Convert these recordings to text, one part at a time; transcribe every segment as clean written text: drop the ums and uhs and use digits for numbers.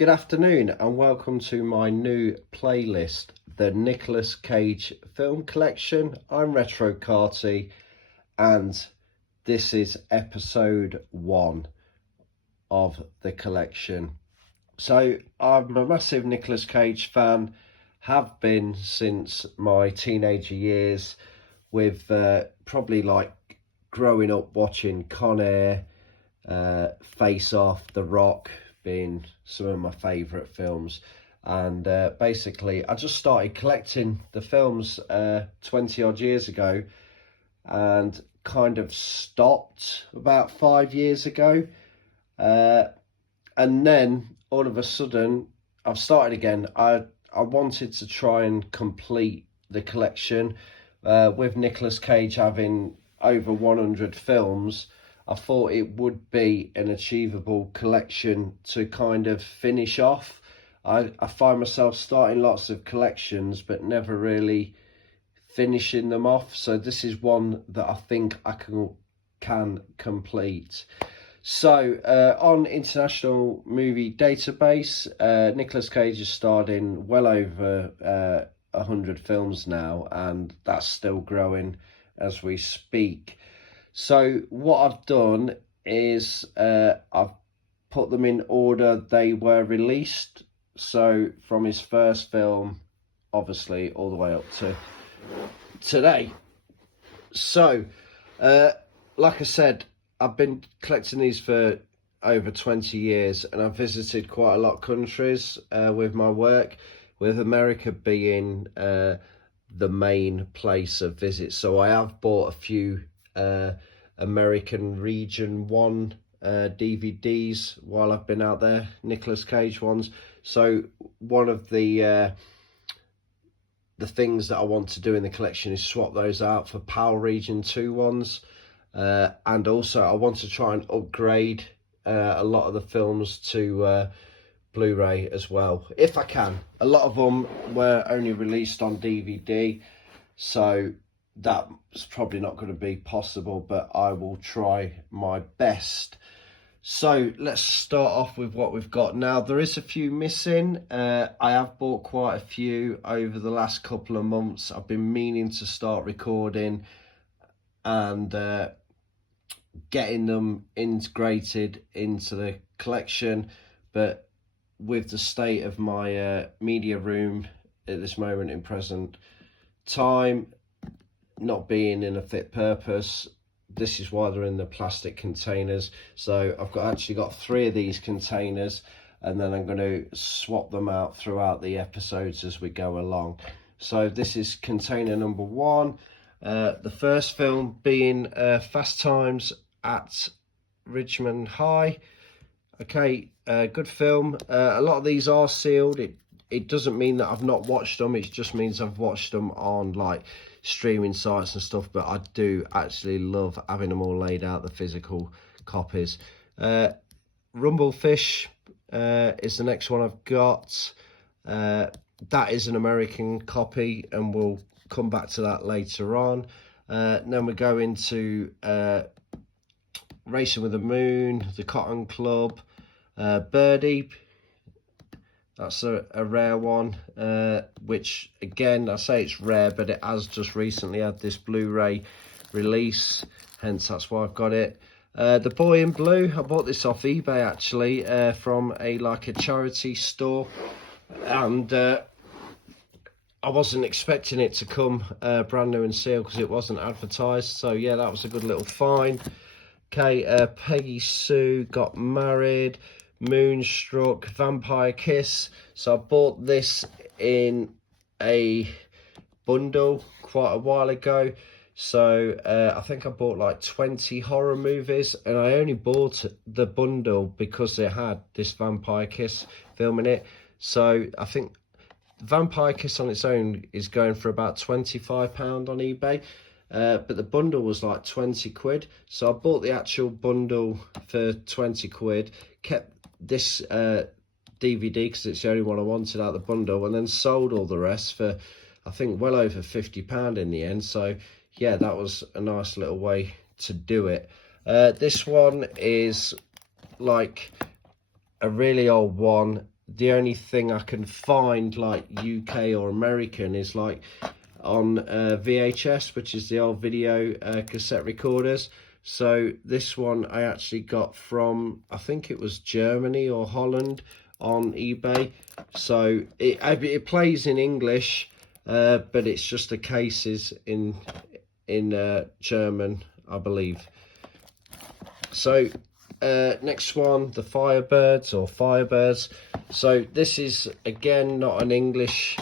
Good afternoon and welcome to my new playlist, the Nicolas Cage film collection. I'm Retro Carty and this is episode 1 of the collection. So I'm a massive Nicolas Cage fan, have been since my teenager years, with probably like growing up watching Con Air, Face Off, The Rock being some of my favourite films. And basically I just started collecting the films 20 odd years ago and kind of stopped about 5 years ago, and then all of a sudden I've started again. I wanted to try and complete the collection. With Nicolas Cage having over 100 films, I thought it would be an achievable collection to kind of finish off. I find myself starting lots of collections but never really finishing them off. So this is one that I think I can complete. So on International Movie Database, Nicolas Cage has starred in well over 100 films now, and that's still growing as we speak. So what I've done is I've put them in order they were released. So from his first film, obviously, all the way up to today. So, like I said, I've been collecting these for over 20 years and I've visited quite a lot of countries with my work, with America being the main place of visit. So I have bought a few American Region 1 DVDs while I've been out there, Nicolas Cage ones. So one of the things that I want to do in the collection is swap those out for PAL Region 2 ones. And also I want to try and upgrade a lot of the films to Blu-ray as well, if I can. A lot of them were only released on DVD, so that's probably not going to be possible, but I will try my best. So let's start off with what we've got now. There is a few missing. I have bought quite a few over the last couple of months. I've been meaning to start recording and getting them integrated into the collection, but with the state of my media room at this moment in present time not being in a fit purpose, this is why they're in the plastic containers. So I've actually got 3 of these containers, and then I'm going to swap them out throughout the episodes as we go along. So this is container number 1. The first film being Fast Times at Ridgemont High. Okay, good film. A lot of these are sealed. It doesn't mean that I've not watched them. It just means I've watched them on like streaming sites and stuff. But I do actually love having them all laid out, the physical copies. Rumblefish is the next one I've got. That is an American copy, and we'll come back to that later on. Then we go into Racing with the Moon, The Cotton Club, Birdie. That's a rare one, which again, I say it's rare, but it has just recently had this Blu-ray release, hence that's why I've got it. The Boy in Blue, I bought this off eBay actually, from a charity store, and I wasn't expecting it to come brand new and sealed because it wasn't advertised. So yeah, that was a good little find. Okay, Peggy Sue Got Married, Moonstruck, Vampire Kiss. So I bought this in a bundle quite a while ago. So I think I bought like 20 horror movies, and I only bought the bundle because it had this Vampire Kiss film in it. So I think Vampire Kiss on its own is going for about £25 on eBay. But the bundle was like 20 quid. So I bought the actual bundle for 20 quid, kept this DVD because it's the only one I wanted out of the bundle, and then sold all the rest for, I think, well over £50 in the end. So yeah, that was a nice little way to do it. This one is like a really old one. the only thing I can find like UK or American is like on VHS, which is the old video cassette recorders. So this one I actually got from, I think it was Germany or Holland, on eBay. So it plays in English, but it's just the cases in German, I believe. So next one, the Firebirds. So this is again not an English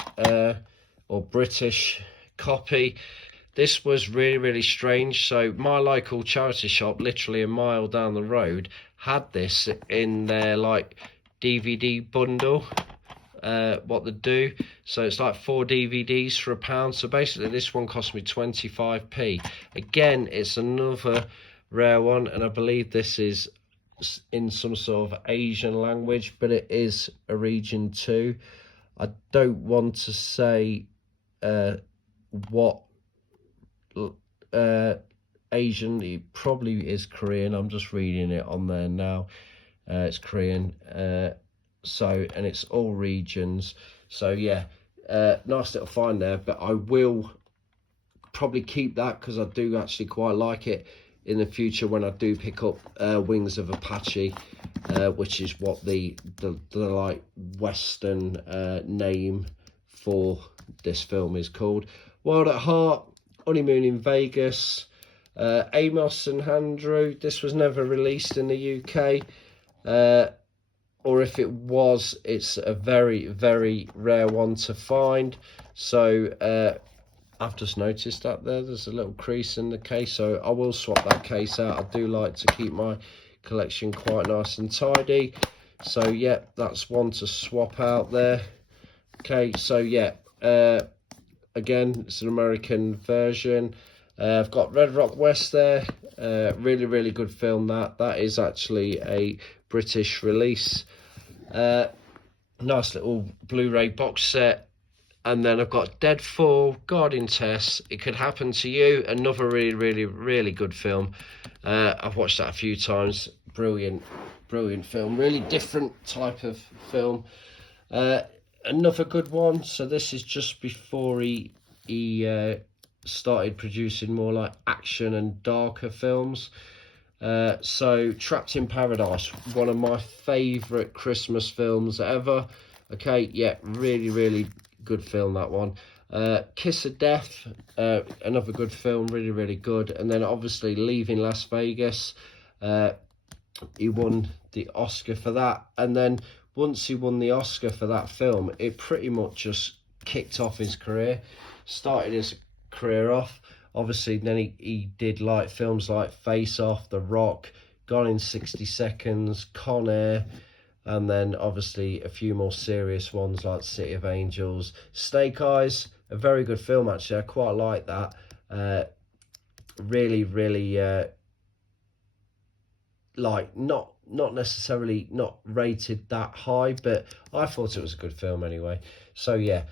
or British copy. This was really strange. So my local charity shop, literally a mile down the road, had this in their like DVD bundle. What they do, so it's like 4 DVDs for £1. So basically this one cost me 25p. Again, it's another rare one, and I believe this is in some sort of Asian language, but it is a region 2. I don't want to say what Asian, it probably is Korean. I'm just reading it on there now. It's Korean, so, and it's all regions. So yeah, nice little find there, but I will probably keep that because I do actually quite like it in the future when I do pick up Wings of Apache, which is what the like Western name for this film is called. Wild at Heart, Honeymoon in Vegas, Amos and Andrew. This was never released in the UK, or if it was, it's a very rare one to find. So I've just noticed that there's a little crease in the case, so I will swap that case out. I do like to keep my collection quite nice and tidy. So yeah, that's one to swap out there. Okay, so yeah, again, it's an American version. I've got Red Rock West there. Really good film. That is actually a British release. Nice little Blu-ray box set. And then I've got Deadfall, Guarding Tess, It Could Happen to You, another really good film. I've watched that a few times. Brilliant film. Really different type of film. Another good one. So this is just before he started producing more like action and darker films. So Trapped in Paradise, one of my favourite Christmas films ever. Okay, yeah, really good film, that one. Kiss of Death, another good film, really good. And then obviously Leaving Las Vegas, he won the Oscar for that. And then once he won the Oscar for that film, it pretty much just kicked off his career, started his career off. Obviously then he did like films like Face Off, The Rock, Gone in 60 Seconds, Con Air, and then obviously a few more serious ones like City of Angels. Snake Eyes, a very good film actually. I quite like that. Really like not necessarily not rated that high, but I thought it was a good film anyway. So yeah,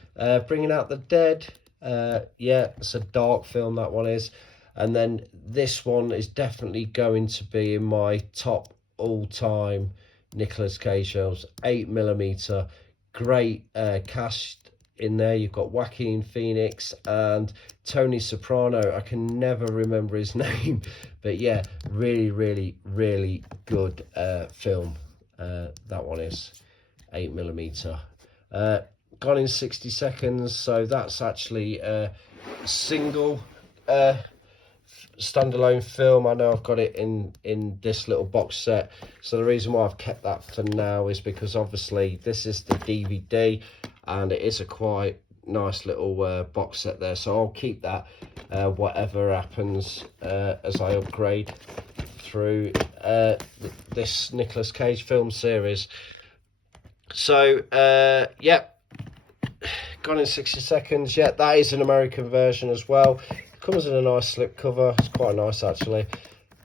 Bringing Out the Dead. Yeah, it's a dark film, that one is. And then this one is definitely going to be in my top all-time Nicolas Cage films. 8mm, great cast in there. You've got Joaquin Phoenix and Tony Soprano. I can never remember his name, but yeah, really good film. That one is 8mm. Gone in 60 Seconds, so that's actually a single standalone film. I know I've got it in this little box set, so the reason why I've kept that for now is because obviously this is the DVD and it is a quite nice little box set there, so I'll keep that whatever happens as I upgrade through this Nicolas Cage film series. So yeah, Gone in 60 Seconds, yeah, that is an American version as well. Comes in a nice slip cover, it's quite nice actually.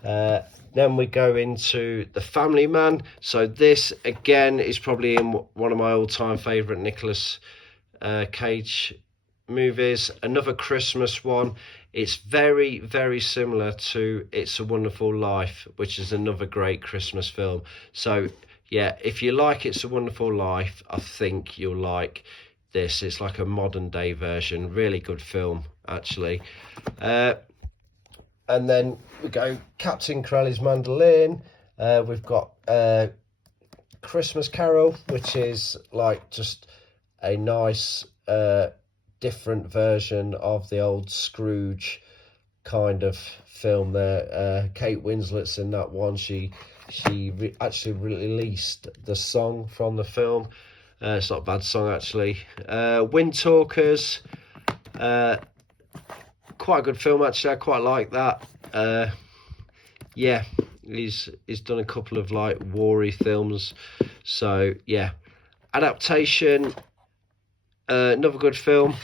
Then we go into The Family Man. So this again is probably in one of my all-time favourite Nicolas Cage movies. Another Christmas one. It's very similar to It's a Wonderful Life, which is another great Christmas film. So yeah, if you like It's a Wonderful Life, I think you'll like this. It's like a modern day version. Really good film, actually. And then we go Captain Corelli's Mandolin. We've got Christmas Carol, which is like just a nice different version of the old Scrooge kind of film there. Kate Winslet's in that one. She actually released the song from the film. It's not a bad song, actually. Wind Talkers, quite a good film, actually. I quite like that. Yeah, he's done a couple of like war-y films, so yeah. Adaptation, another good film.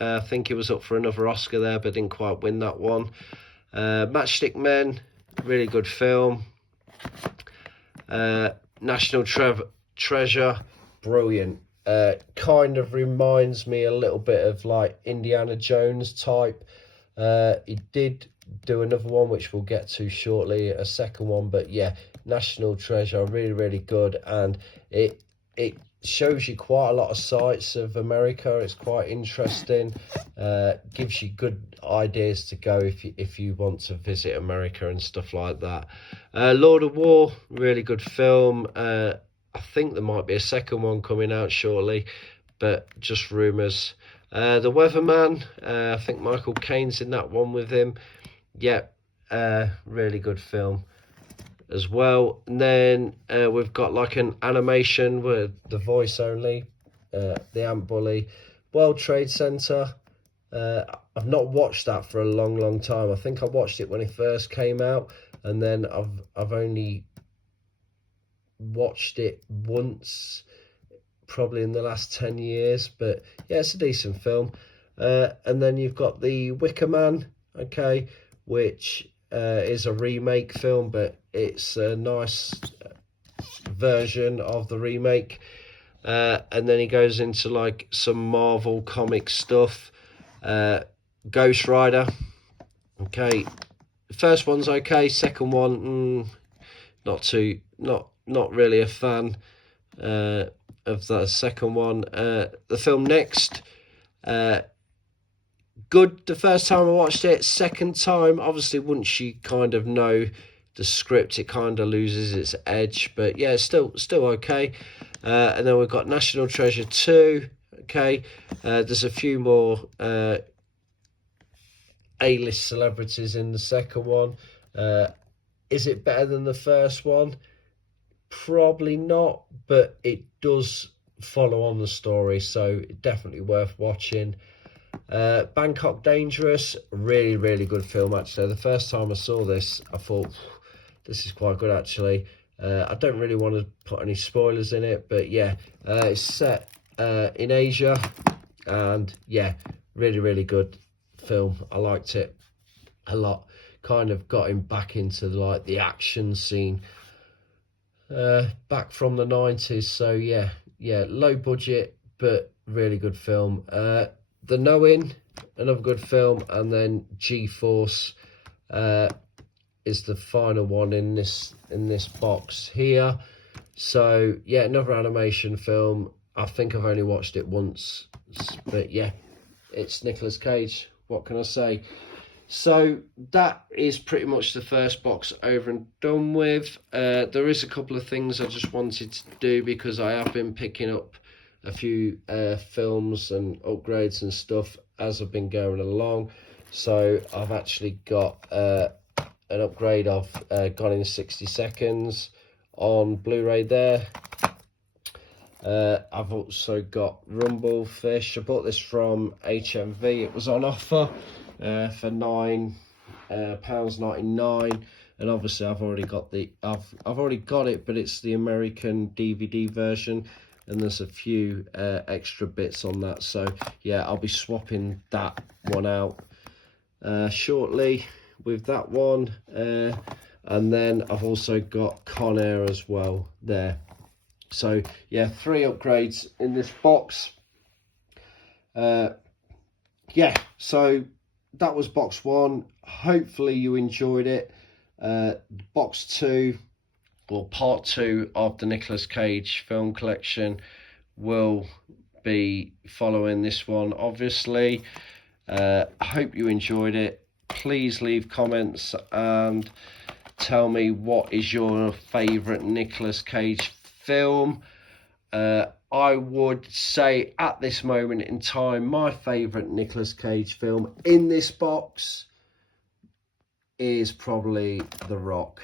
I think it was up for another Oscar there, but didn't quite win that one. Matchstick Men, really good film. National Treasure, brilliant. Kind of reminds me a little bit of like Indiana Jones type. He did do another one which we'll get to shortly, a second one, but yeah, National Treasure, really good, and it shows you quite a lot of sights of America. It's quite interesting, gives you good ideas to go if you want to visit America and stuff like that. Lord of War, really good film. I think there might be a second one coming out shortly, but just rumours. The Weatherman, I think Michael Caine's in that one with him. Yeah, really good film as well. And then we've got like an animation with the voice only, the Ant Bully. World Trade Center, I've not watched that for a long time. I think I watched it when it first came out, and then I've only watched it once, probably in the last 10 years, but yeah, it's a decent film. And then you've got The Wicker Man, okay, which is a remake film, but it's a nice version of the remake. And then he goes into like some Marvel comic stuff. Ghost Rider, okay, the first one's okay, second one not really a fan of the second one. The film Next, good the first time I watched it. Second time, obviously once you kind of know the script, it kind of loses its edge, but yeah, still okay. And then we've got National Treasure 2, okay. There's a few more A-list celebrities in the second one. Is it better than the first one? Probably not, but it does follow on the story, so definitely worth watching. Bangkok Dangerous, really good film, actually. The first time I saw this, I thought this is quite good, actually. I don't really want to put any spoilers in it, but yeah, it's set in Asia, and yeah, really good film. I liked it a lot. Kind of got him back into like the action scene back from the 90s, so yeah, low budget but really good film. The Knowing, another good film, and then G-Force is the final one in this box here. So yeah, another animation film. I think I've only watched it once, but yeah, it's Nicolas Cage. What can I say? So that is pretty much the first box over and done with. There is a couple of things I just wanted to do, because I have been picking up a few films and upgrades and stuff as I've been going along. So I've actually got an upgrade of Gone in 60 Seconds on Blu-ray there. I've also got Rumblefish. I bought this from HMV. It was on offer for £9.99, and obviously I've already got it, but it's the American DVD version, and there's a few extra bits on that. So yeah, I'll be swapping that one out shortly with that one. And then I've also got Con Air as well there. So yeah, 3 upgrades in this box. Yeah, so that was box 1. Hopefully you enjoyed it. Box 2, or part 2 of the Nicolas Cage film collection will be following this one, obviously. I hope you enjoyed it. Please leave comments and tell me what is your favourite Nicolas Cage film. I would say at this moment in time, my favourite Nicolas Cage film in this box is probably The Rock.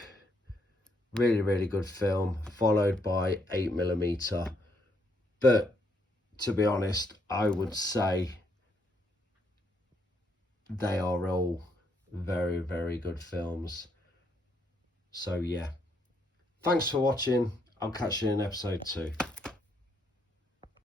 Really, really good film, followed by 8mm. But to be honest, I would say they are all very, very good films. So yeah, thanks for watching. I'll catch you in episode 2.